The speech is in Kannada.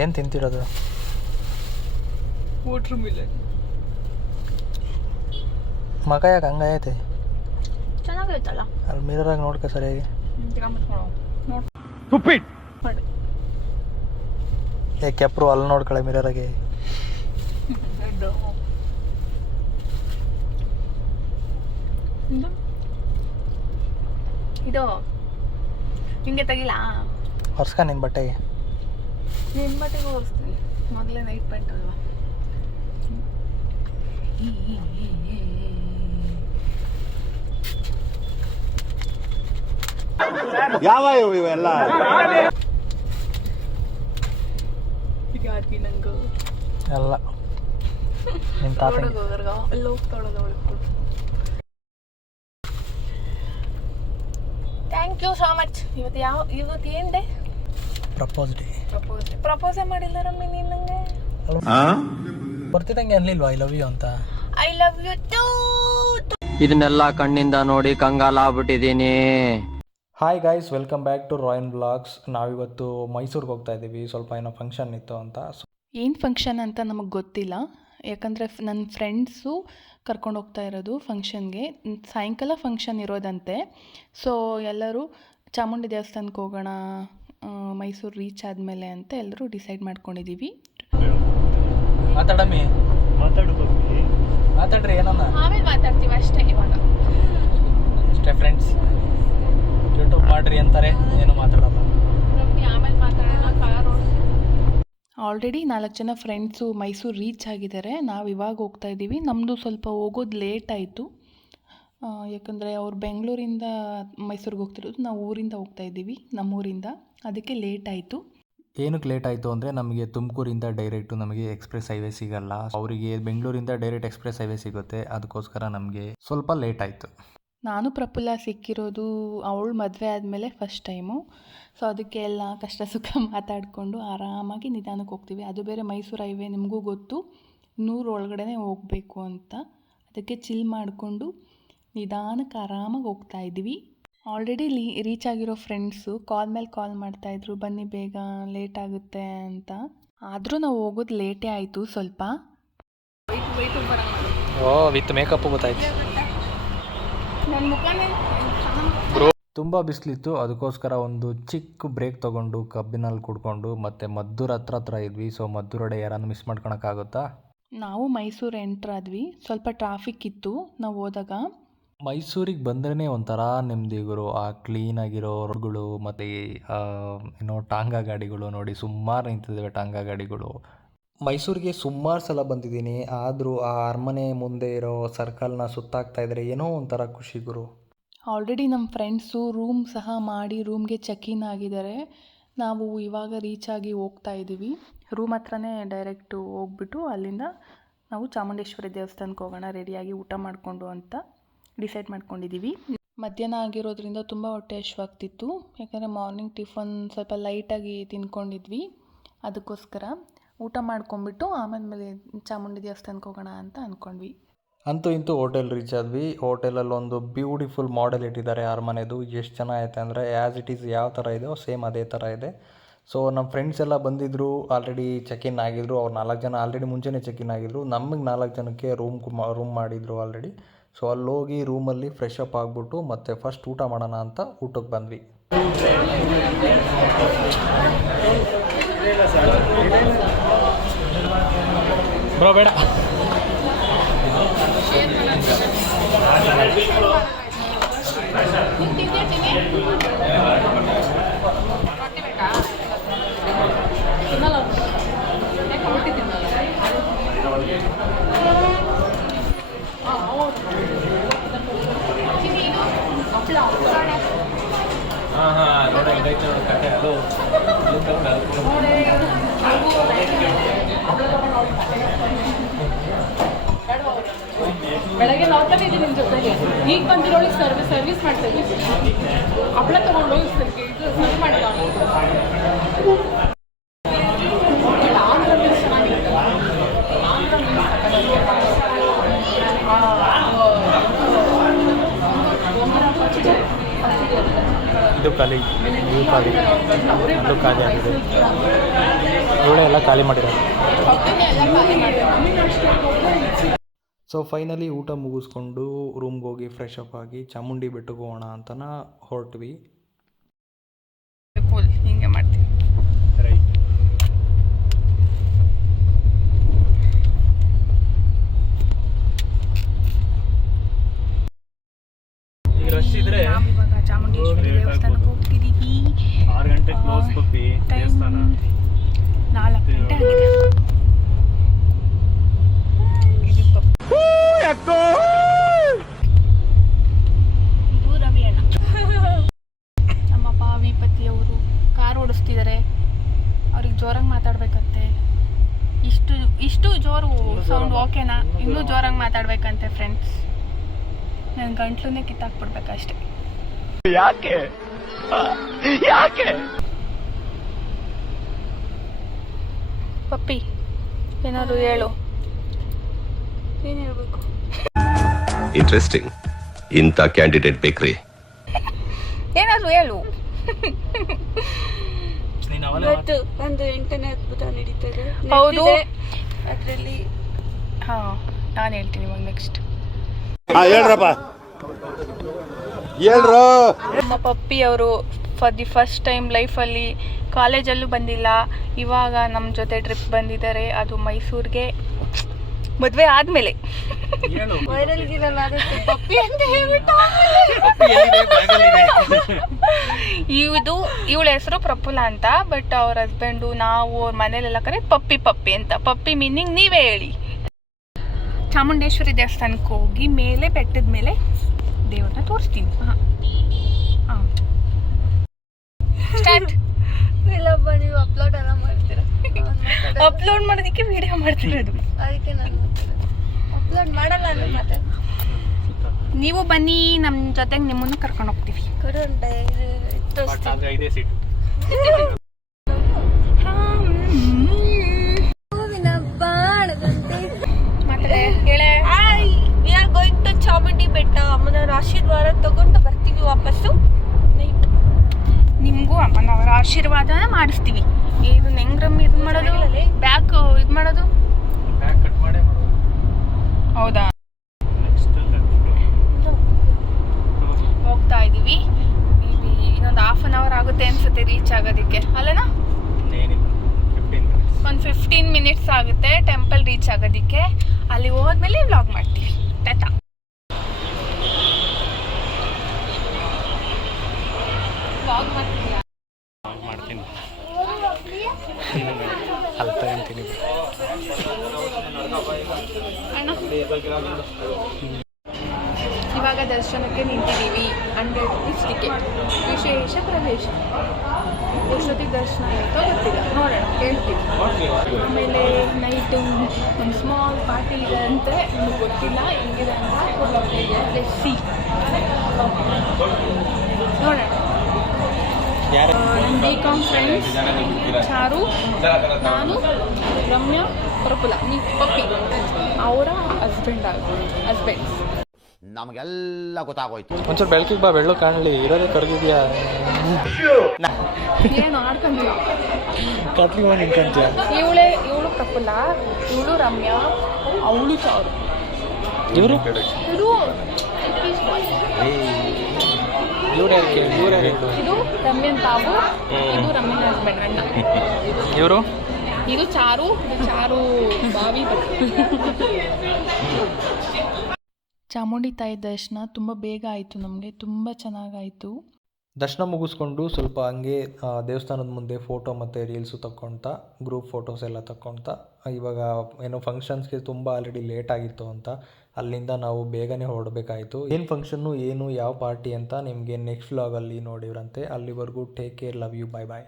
ಏನು ತಿಂತಿರೋದು? ವಾಟರ್ ಮಿಲನ್. ಮಗ ಯಾಕೆ ಹಂಗೈತೆ? ಚೆನ್ನಾಗೈತಲ್ಲ. ಅಲ್ಲಿ ಮಿರರಾಗಿ ನೋಡ್ಕೊ ಸರಿಯಾಗಿ. ಏ ಕೆಪ್ರು ಅಲ್ಲಿ ನೋಡ್ಕೊಳ್ಳೆ ಮಿರರಾಗಿ. ಇದು ಹಿಂಗೆ ತೆಗಿಲಾ? ಹೊರ್ಸ್ಕ ನಿನ್ನ ಬಟ್ಟೆಗೆ. ನಿನ್ನ ಬಟ್ಟೆಗೆ ಹೊರಿಸ್ತೀನಿ. ಮೊದಲೇ ನೈಟ್ ಪ್ಯಾಂಟ್ ಅಲ್ವಾ? ಯಾವ ಇವೆಲ್ಲ ಯಾಕೆ ನಂಗೆ ಎಲ್ಲ ನಿಮ್ಮ ತಾತ ಅಲ್ಲಿ ಹೋಗ್ತಾಳಲ್ಲ ಅವಳು. Thank you so much. ಇವತ್ತು ಏನು ಡೇ? Propose day. ಪ್ರಪೋಸೇ ಮಾಡಿಲ್ಲ ರಮ್ಮಿ ನೀನು ನಂಗೆ. ಬರ್ತಿದ್ದಂಗೆ ಅನ್ಲಿಲ್ವಾ ಐ ಲವ್ ಯು ಅಂತ? I love you too. ಇದನ್ನೆಲ್ಲ ಕಣ್ಣಿಂದ ನೋಡಿ ಕಂಗಾಲ ಆಗ್ಬಿಟ್ಟಿದ್ದೀನಿ. Hi guys, welcome back to Ryan blogs. ನಾವಿವತ್ತು ಮೈಸೂರಿಗೆ ಹೋಗ್ತಾ ಇದ್ದೀವಿ. ಸ್ವಲ್ಪ ಏನೋ ಫಂಕ್ಷನ್ ಇತ್ತು ಅಂತ. ಏನು ಫಂಕ್ಷನ್ ಅಂತ ನಮಗೆ ಗೊತ್ತಿಲ್ಲ, ಯಾಕಂದರೆ ನನ್ನ ಫ್ರೆಂಡ್ಸು ಕರ್ಕೊಂಡು ಹೋಗ್ತಾ ಇರೋದು ಫಂಕ್ಷನ್ಗೆ. ಸಾಯಂಕಾಲ ಫಂಕ್ಷನ್ ಇರೋದಂತೆ. ಸೊ ಎಲ್ಲರೂ ಚಾಮುಂಡಿ ದೇವಸ್ಥಾನಕ್ಕೆ ಹೋಗೋಣ ಮೈಸೂರು ರೀಚ್ ಆದಮೇಲೆ ಅಂತ ಎಲ್ಲರೂ ಡಿಸೈಡ್ ಮಾಡ್ಕೊಂಡಿದ್ದೀವಿ. ಮಾತಾಡ್ರಿ ಏನನ್ನ, ಆಮೇಲೆ ಮಾತಾಡ್ತೀವಿ ಅಷ್ಟೇ. ಇವಾಗ ಅಷ್ಟೇ ಫ್ರೆಂಡ್ಸ್. ಯೂಟ್ಯೂಬ್ ಮಾಡ್ರಿ ಅಂತಾರೆ, ಏನು ಮಾತಾಡಲ್ಲ. ಆಮೇಲೆ ಮಾತಾಡೋಣ. ಆಲ್ರೆಡಿ 4 ಜನ ಫ್ರೆಂಡ್ಸು ಮೈಸೂರು ರೀಚ್ ಆಗಿದ್ದಾರೆ. ನಾವು ಇವಾಗ ಹೋಗ್ತಾ ಇದ್ದೀವಿ. ನಮ್ಮದು ಸ್ವಲ್ಪ ಹೋಗೋದು ಲೇಟ್ ಆಯಿತು, ಯಾಕಂದರೆ ಅವ್ರು ಬೆಂಗಳೂರಿಂದ ಮೈಸೂರಿಗೆ ಹೋಗ್ತಿರೋದು, ನಾವು ಊರಿಂದ ಹೋಗ್ತಾ ಇದ್ದೀವಿ, ನಮ್ಮೂರಿಂದ. ಅದಕ್ಕೆ ಲೇಟ್ ಆಯಿತು. ಏನಕ್ಕೆ ಲೇಟ್ ಆಯಿತು ಅಂದರೆ ನಮಗೆ ತುಮಕೂರಿಂದ ಡೈರೆಕ್ಟು ನಮಗೆ ಎಕ್ಸ್ಪ್ರೆಸ್ ಹೈವೇ ಸಿಗಲ್ಲ. ಅವರಿಗೆ ಬೆಂಗಳೂರಿಂದ ಡೈರೆಕ್ಟ್ ಎಕ್ಸ್ಪ್ರೆಸ್ ಹೈವೇ ಸಿಗುತ್ತೆ. ಅದಕ್ಕೋಸ್ಕರ ನಮಗೆ ಸ್ವಲ್ಪ ಲೇಟ್ ಆಯಿತು. ನಾನು ಪ್ರಫುಲ್ಲ ಸಿಕ್ಕಿರೋದು ಅವಳು ಮದುವೆ ಆದಮೇಲೆ ಫಸ್ಟ್ ಟೈಮು. ಸೊ ಅದಕ್ಕೆ ಎಲ್ಲ ಕಷ್ಟ ಸುಖ ಮಾತಾಡಿಕೊಂಡು ಆರಾಮಾಗಿ ನಿಧಾನಕ್ಕೆ ಹೋಗ್ತೀವಿ. ಅದು ಬೇರೆ ಮೈಸೂರು ಹೈವೇ, ನಿಮಗೂ ಗೊತ್ತು, 100 ಒಳಗಡೆ ಹೋಗಬೇಕು ಅಂತ. ಅದಕ್ಕೆ ಚಿಲ್ ಮಾಡಿಕೊಂಡು ನಿಧಾನಕ್ಕೆ ಆರಾಮಾಗಿ ಹೋಗ್ತಾ ಇದ್ದೀವಿ. ಆಲ್ರೆಡಿ ರೀಚ್ ಆಗಿರೋ ಫ್ರೆಂಡ್ಸು ಕಾಲ್ ಮೇಲೆ ಕಾಲ್ ಮಾಡ್ತಾಯಿದ್ರು, ಬನ್ನಿ ಬೇಗ ಲೇಟ್ ಆಗುತ್ತೆ ಅಂತ. ಆದರೂ ನಾವು ಹೋಗೋದು ಲೇಟೇ ಆಯಿತು ಸ್ವಲ್ಪ. ವಿತ್ ಮೇಕಪ್ ಗೊತ್ತಾಯ್ತು. ತುಂಬ ಬಿಸಿಲಿತ್ತು, ಅದಕ್ಕೋಸ್ಕರ ಒಂದು ಚಿಕ್ಕ ಬ್ರೇಕ್ ತೊಗೊಂಡು ಕಬ್ಬಿನಲ್ಲಿ ಕುಡ್ಕೊಂಡು ಮತ್ತೆ ಮದ್ದೂರು ಹತ್ರ ಇದ್ವಿ. ಸೊ ಮದ್ದೂರಡೆ ಯಾರನ್ನು ಮಿಸ್ ಮಾಡ್ಕೊಳಕ್ಕಾಗುತ್ತಾ? ನಾವು ಮೈಸೂರು ಎಂಟ್ರಾದ್ವಿ. ಸ್ವಲ್ಪ ಟ್ರಾಫಿಕ್ ಇತ್ತು ನಾವು ಹೋದಾಗ. ಮೈಸೂರಿಗೆ ಬಂದ್ರೇ ಒಂಥರ ನೆಮ್ಮದಿ ಗುರು. ಆ ಕ್ಲೀನಾಗಿರೋ ರೋಡ್ಗಳು ಮತ್ತು ಏನೋ ಟಾಂಗಾ ಗಾಡಿಗಳು ನೋಡಿ, ಸುಮಾರು ನಿಂತಿದ್ದಾವೆ ಟಾಂಗಾ ಗಾಡಿಗಳು. ಮೈಸೂರಿಗೆ ಸುಮಾರು ಸಲ ಬಂದಿದ್ದೀನಿ, ಆದರೂ ಆ ಅರಮನೆ ಮುಂದೆ ಇರೋ ಸರ್ಕಲ್ನ ಸುತ್ತಾಕ್ತಾಯಿದ್ರೆ ಏನೋ ಒಂಥರ ಖುಷಿ ಗುರು. ಆಲ್ರೆಡಿ ನಮ್ಮ ಫ್ರೆಂಡ್ಸು ರೂಮ್ ಸಹ ಮಾಡಿ ರೂಮ್ಗೆ ಚೆಕ್ ಇನ್ ಆಗಿದ್ದಾರೆ. ನಾವು ಇವಾಗ ರೀಚ್ ಆಗಿ ಹೋಗ್ತಾ ಇದ್ದೀವಿ. ರೂಮ್ ಹತ್ರನೇ ಡೈರೆಕ್ಟು ಹೋಗ್ಬಿಟ್ಟು ಅಲ್ಲಿಂದ ನಾವು ಚಾಮುಂಡೇಶ್ವರಿ ದೇವಸ್ಥಾನಕ್ಕೆ ಹೋಗೋಣ ರೆಡಿಯಾಗಿ ಊಟ ಮಾಡಿಕೊಂಡು ಅಂತ ಡಿಸೈಡ್ ಮಾಡ್ಕೊಂಡಿದ್ದೀವಿ. ಮಧ್ಯಾಹ್ನ ಆಗಿರೋದ್ರಿಂದ ತುಂಬ ಹೊಟ್ಟೆ ಹಶ್ವಾಗ್ತಿತ್ತು, ಯಾಕಂದರೆ ಮಾರ್ನಿಂಗ್ ಟಿಫನ್ ಸ್ವಲ್ಪ ಲೈಟಾಗಿ ತಿನ್ಕೊಂಡಿದ್ವಿ. ಅದಕ್ಕೋಸ್ಕರ ಊಟ ಮಾಡ್ಕೊಂಬಿಟ್ಟು ಆಮೇಲೆ ಚಾಮುಂಡಿ ದೇವಸ್ಥಾನಕ್ಕೆ ಹೋಗೋಣ ಅಂತ ಅಂದ್ಕೊಂಡ್ವಿ. ಅಂತೂ ಇಂತೂ ಹೋಟೆಲ್ ರೀಚ್ ಆದ್ವಿ. ಹೋಟೆಲಲ್ಲಿ ಒಂದು ಬ್ಯೂಟಿಫುಲ್ ಮಾಡೆಲ್ ಇಟ್ಟಿದ್ದಾರೆ ಅರಮನೆದು. ಎಷ್ಟು ಚೆನ್ನಾಗೈತೆ ಅಂದರೆ ಆ್ಯಸ್ ಇಟ್ ಈಸ್ ಯಾವ ಥರ ಇದೆಯೋ ಸೇಮ್ ಅದೇ ಥರ ಇದೆ. ಸೊ ನಮ್ಮ ಫ್ರೆಂಡ್ಸ್ ಎಲ್ಲ ಬಂದಿದ್ದರು, ಆಲ್ರೆಡಿ ಚೆಕ್ ಇನ್ ಆಗಿದ್ರು. ಅವ್ರು 4 ಜನ ಆಲ್ರೆಡಿ ಮುಂಚೆನೇ ಚೆಕ್ ಇನ್ ಆಗಿದ್ರು. ನಮಗೆ 4 ಜನಕ್ಕೆ ರೂಮ್ ಮಾಡಿದರು ಆಲ್ರೆಡಿ. ಸೊ ಅಲ್ಲಿ ಹೋಗಿ ರೂಮಲ್ಲಿ ಫ್ರೆಶ್ ಅಪ್ ಆಗಿಬಿಟ್ಟು ಮತ್ತೆ ಫಸ್ಟ್ ಊಟ ಮಾಡೋಣ ಅಂತ ಊಟಕ್ಕೆ ಬಂದ್ವಿ. ಬ್ರೋ ಬೇಡ, ಬೆಳಗ್ಗೆ ನಾಲ್ಕನೇ ಇದೆ ನಿಮ್ಮ ಜೊತೆಗೆ. ಈಗ ಬಂದಿರೋಳಿಗೆ ಸರ್ವಿಸ್ ಮಾಡ್ತಾ ಇದ್ದೀವಿ. ಹಪ್ಪಳ ತೊಗೊಂಡೋಗಿ ಇದು ಸರ್ವ್ ಮಾಡಿಲ್ಲ. ಆಂಧ್ರ ಮೀನ್ಸ್ ಚೆನ್ನಾಗಿರುತ್ತೆ. ಆಂಧ್ರ ಮೀನ್ಸ್ ಇದು ಖಾಲಿ ಅದು ಖಾಲಿ ಆಗಿದೆ. ಇವಳೆ ಎಲ್ಲ ಖಾಲಿ ಮಾಡಿರೋದು. ಸೊ ಫೈನಲಿ ಊಟ ಮುಗಿಸ್ಕೊಂಡು ರೂಮ್ಗೆ ಹೋಗಿ ಫ್ರೆಶ್ ಅಪ್ ಆಗಿ ಚಾಮುಂಡಿ ಬೆಟ್ಟಕ್ಕೆ ಹೋಗೋಣ ಅಂತನ ಹೊರಟ್ವಿ. ಹಿಂಗೆ ಮಾಡ್ತೀವಿ. ರಶ್ ಇದ್ರೆ ನಾವಿವಾಗ ಚಾಮುಂಡೇಶ್ವರಿ ದೇವಸ್ಥಾನಕ್ಕೆ ಹೋಗ್ತಿದ್ದೀವಿ. 6 ಗಂಟೆ ಕ್ಲೋಸ್ ಪಪ್ಪಿ ದೇವಸ್ಥಾನ. 4 ಗಂಟೆ ಆಗಿದೆ. ಇದು ಪಪ್ಪಿ. ಇದು ರವಿ ಅಣ್ಣ. ನಮ್ಮ ಬಾವಿ ಪತಿಯವರು ಕಾರ್ ಓಡಿಸ್ತಿದ್ದಾರೆ. ಅವ್ರಿಗೆ ಜೋರಾಗಿ ಮಾತಾಡ್ಬೇಕಂತೆ. ಇಷ್ಟು ಜೋರು ಸೌಂಡ್ ಓಕೆನಾ? ಇನ್ನೂ ಜೋರಾಗಿ ಮಾತಾಡ್ಬೇಕಂತೆ ಫ್ರೆಂಡ್ಸ್. ನನ್ನ ಗಂಟ್ಲನ್ನೇ ಕಿತ್ತಾಕ್ಬಿಡ್ಬೇಕಷ್ಟೆ. ಯಾಕೆ ಪಪ್ಪಿ ಏನಾದ್ರು ಹೇಳು. ಏನು ಹೇಳ್ಬೇಕು? ಇಂಟ್ರೆಸ್ಟಿಂಗ್. ಇಂಥ ಕ್ಯಾಂಡಿಡೇಟ್ ಬೇಕ್ರಿ. ಏನಾದ್ರು ಹೇಳು. ಇವತ್ತು ಒಂದು 8ನೇ ಅದ್ಭುತ ನಡೀತದೆ. ಹೌದು, ಅದರಲ್ಲಿ ನಾನು ಹೇಳ್ತೀನಿ ಇವಾಗ ನೆಕ್ಸ್ಟ್. ಹೇಳ್ರಪ್ಪ ಹೇಳ್ರು. ನಮ್ಮ ಪಪ್ಪಿ ಅವರು ಫಾರ್ ದಿ ಫಸ್ಟ್ ಟೈಮ್ ಲೈಫಲ್ಲಿ ಕಾಲೇಜಲ್ಲೂ ಬಂದಿಲ್ಲ. ಇವಾಗ ನಮ್ಮ ಜೊತೆ ಟ್ರಿಪ್ ಬಂದಿದ್ದಾರೆ. ಅದು ಮೈಸೂರಿಗೆ ಮದುವೆ ಆದಮೇಲೆ. ವೈರಲ್ ಗಿರಲ್ ಆಗುತ್ತೆ ಪಪ್ಪಿ ಅಂತ ಹೇಳ್ಬಿಟ್ಟು ಇವಳ ಹೆಸರು ಪ್ರಫುಲ್ಲ ಅಂತ. ಬಟ್ ಅವ್ರ ಹಸ್ಬೆಂಡು ನಾವು ಅವ್ರ ಮನೇಲೆಲ್ಲ ಕರೆ ಪಪ್ಪಿ ಪಪ್ಪಿ ಅಂತ. ಪಪ್ಪಿ ಮೀನಿಂಗ್ ನೀವೇ ಹೇಳಿ. ಚಾಮುಂಡೇಶ್ವರಿ ದೇವಸ್ಥಾನಕ್ಕೆ ಹೋಗಿ ಮೇಲೆ ಬೆಟ್ಟದ ಮೇಲೆ ದೇವ್ರನ್ನ ತೋರಿಸ್ತೀನಿ. ಸ್ಟಾರ್ಟ್. ಇಲ್ಲಪ್ಪ, ನೀವು ಅಪ್ಲೋಡ್ ಎಲ್ಲ ಮಾಡ್ತೀರಾ? ಅಪ್ಲೋಡ್ ಮಾಡೋದಕ್ಕೆ ವಿಡಿಯೋ ಮಾಡ್ತಿರೋದು. ಅದಕ್ಕೆ ನಾನು ಅಪ್ಲೋಡ್ ಮಾಡಲ್ಲ ಅಂದ್ರೆ ಮತ್ತೆ ನೀವು ಬನ್ನಿ, ನಮ್ಮ ಜೊತೆಗೆ ನಿಮ್ಮನ್ನು ಕರ್ಕೊಂಡು ಹೋಗ್ತೀವಿ. ಕೊಡುಂಟೆ ಹೂವಿನ ಬಾಣದಂತೆ. ಮತ್ತೆ ಹೇಳೆ. We are going to Chamundi Betta. ಅಮ್ಮನವರ ಆಶೀರ್ವಾದ ತಗೊಂಡು ಬರ್ತೀವಿ ವಾಪಸ್ಸು ನೈಟ್. ನಿಮಗೂ ಅಮ್ಮನವರ ಆಶೀರ್ವಾದನ ಮಾಡಿಸ್ತೀವಿ. ಇದು ಹೆಂಗ್ರಮ್ಮಿ ಇದು ಮಾಡೋದು, ಬ್ಯಾಗ್ ಇದು ಮಾಡೋದು, ಬ್ಯಾಗ್ ಕಟ್ ಮಾಡೇ ಮಾಡೋದು. ಹೌದಾ? ಹೋಗ್ತಾ ಇದ್ದೀವಿ. ಇನ್ನೊಂದು 1/2 hour ಆಗುತ್ತೆ ಅನ್ಸುತ್ತೆ ರೀಚ್ ಆಗೋದಕ್ಕೆ, ಅಲ್ಲನಾ? ಒಂದು 15 minutes ಆಗುತ್ತೆ ಟೆಂಪಲ್ ರೀಚ್ ಆಗೋದಕ್ಕೆ. ಅಲ್ಲಿ ಹೋದ್ಮೇಲೆ ವ್ಲಾಗ್ ಮಾಡ್ತೀವಿ. ಟಾಟಾ. ವ್ಲಾಗ್ ಮಾಡ್ತೀವಿ. ಮಾಡ್ತೀನಿ ಅಲ್ಲಿ ತಗೊಂತೀನಿ. ಇವಾಗ ದರ್ಶನಕ್ಕೆ ನಿಂತಿದ್ದೀವಿ. 100 rupees ಟಿಕೆಟ್, ವಿಶೇಷ ಪ್ರವೇಶ. ಎಷ್ಟೊತ್ತಿಗೆ ದರ್ಶನ ಆಗುತ್ತೋ ಗೊತ್ತಿಲ್ಲ, ನೋಡೋಣ, ಹೇಳ್ತೀವಿ. ಆಮೇಲೆ ನೈಟು ಒಂದು ಸ್ಮಾಲ್ ಪಾರ್ಟಿ ಇದೆ ಅಂತೆ. ನಿಮ್ಗೆ ಗೊತ್ತಿಲ್ಲ ಹೆಂಗಿದೆ ಅಂತ. ಸಿ ನೋಡೋಣ. ನನ್ನ BCom ಫ್ರೆಂಡ್ಸ್ ಚಾರು, ನಾನು, ರಮ್ಯಾ, ಪ್ರಫುಲ್ಲ, ಪಪ್ಪಿ, ಅವರ ಹಸ್ಬೆಂಡ್ಸ್. ನಮಗೆಲ್ಲ ಗೊತ್ತಾಗೋಯ್ತು. ಒಂಚೂರು ಬೆಳಕಿಗೆ ಬಾ, ಬೆಳ್ಳು ಕಾಣಲಿ. ಇರೋದೇ ಕರೆದಿದ್ಯಾ? ಏನು ಆಡ್ಕೊಂತೀಯ? ಕತ್ಲಿ ಮಾಡಿ ನಿಂತ್ಕೊಂತೀಯ. ಇವಳು ಪ್ರಫುಲ್ಲ, ಇವಳು ರಮ್ಯಾ, ಅವಳು ಚಾರು. ಇವರು ಇದು ಇದು ರಮ್ಯನ್ ಬಾಬು, ಇದು ರಮ್ಯನ್ ಹಸ್ಬೆಂಡ್ ಅಣ್ಣ. ಇವರು ಇದು ಚಾರು ಬಾವಿ. ಚಾಮುಂಡಿ ತಾಯಿ ದರ್ಶನ ತುಂಬ ಬೇಗ ಆಯಿತು. ನಮಗೆ ತುಂಬ ಚೆನ್ನಾಗಾಯಿತು. ದರ್ಶನ ಮುಗಿಸ್ಕೊಂಡು ಸ್ವಲ್ಪ ಹಂಗೆ ದೇವಸ್ಥಾನದ ಮುಂದೆ ಫೋಟೋ ಮತ್ತು ರೀಲ್ಸು ತಗೊಳ್ತಾ, ಗ್ರೂಪ್ ಫೋಟೋಸ್ ಎಲ್ಲ ತಗೊಳ್ತಾ, ಇವಾಗ ಏನೋ ಫಂಕ್ಷನ್ಸ್ಗೆ ತುಂಬ ಆಲ್ರೆಡಿ ಲೇಟ್ ಆಗಿತ್ತು ಅಂತ ಅಲ್ಲಿಂದ ನಾವು ಬೇಗನೆ ಹೊರಡಬೇಕಾಯಿತು. ಏನು ಫಂಕ್ಷನ್ನು, ಏನು ಯಾವ ಪಾರ್ಟಿ ಅಂತ ನಿಮಗೆ ನೆಕ್ಸ್ಟ್ ವ್ಲಾಗಲ್ಲಿ ನೋಡಿವ್ರಂತೆ. ಅಲ್ಲಿವರೆಗೂ take care, love you, bye bye.